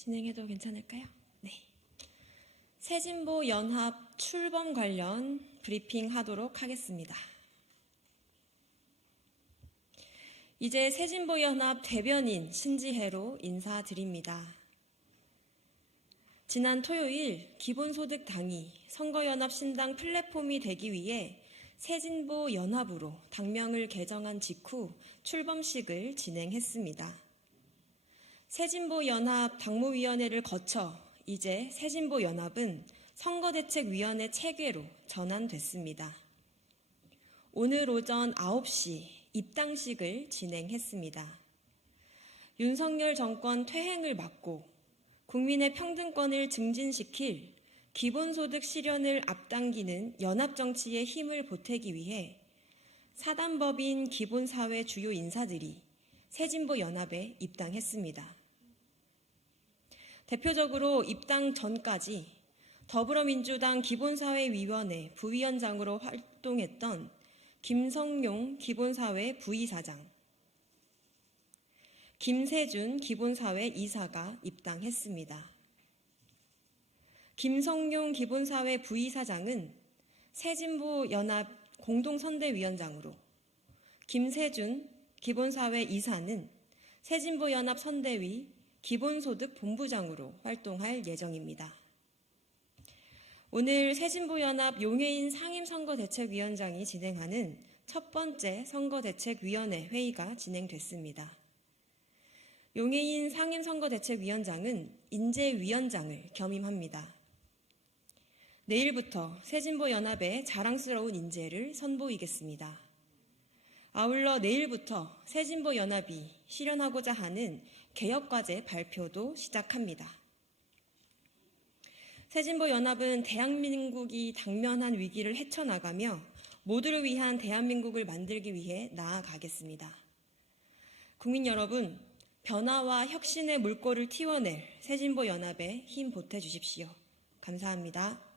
진행해도 괜찮을까요? 네. 새진보 연합 출범 관련 브리핑 하도록 하겠습니다. 이제 새진보 연합 대변인 신지혜로 인사드립니다. 지난 토요일 기본소득 당이 선거연합 신당 플랫폼이 되기 위해 새진보 연합으로 당명을 개정한 직후 출범식을 진행했습니다. 새진보 연합 당무위원회를 거쳐 이제 새진보 연합은 선거대책위원회 체계로 전환됐습니다. 오늘 오전 9시 입당식을 진행했습니다. 윤석열 정권 퇴행을 막고 국민의 평등권을 증진시킬 기본소득 실현을 앞당기는 연합정치의 힘을 보태기 위해 사단법인 기본사회 주요 인사들이 새진보 연합에 입당했습니다. 대표적으로 입당 전까지 더불어민주당 기본사회위원회 부위원장으로 활동했던 김성용 기본사회 부이사장, 김세준 기본사회 이사가 입당했습니다. 김성용 기본사회 부이사장은 새진보 연합 공동선대위원장으로 김세준 기본사회 이사는 새진보 연합 선대위 기본소득 본부장으로 활동할 예정입니다. 오늘 새진보연합 용해인 상임선거대책위원장이 진행하는 첫 번째 선거대책위원회 회의가 진행됐습니다. 용해인 상임선거대책위원장은 인재위원장을 겸임합니다. 내일부터 새진보연합의 자랑스러운 인재를 선보이겠습니다. 아울러 내일부터 새진보 연합이 실현하고자 하는 개혁과제 발표도 시작합니다. 새진보 연합은 대한민국이 당면한 위기를 헤쳐나가며 모두를 위한 대한민국을 만들기 위해 나아가겠습니다. 국민 여러분, 변화와 혁신의 물꼬를 틔워낼 새진보 연합에 힘 보태 주십시오. 감사합니다.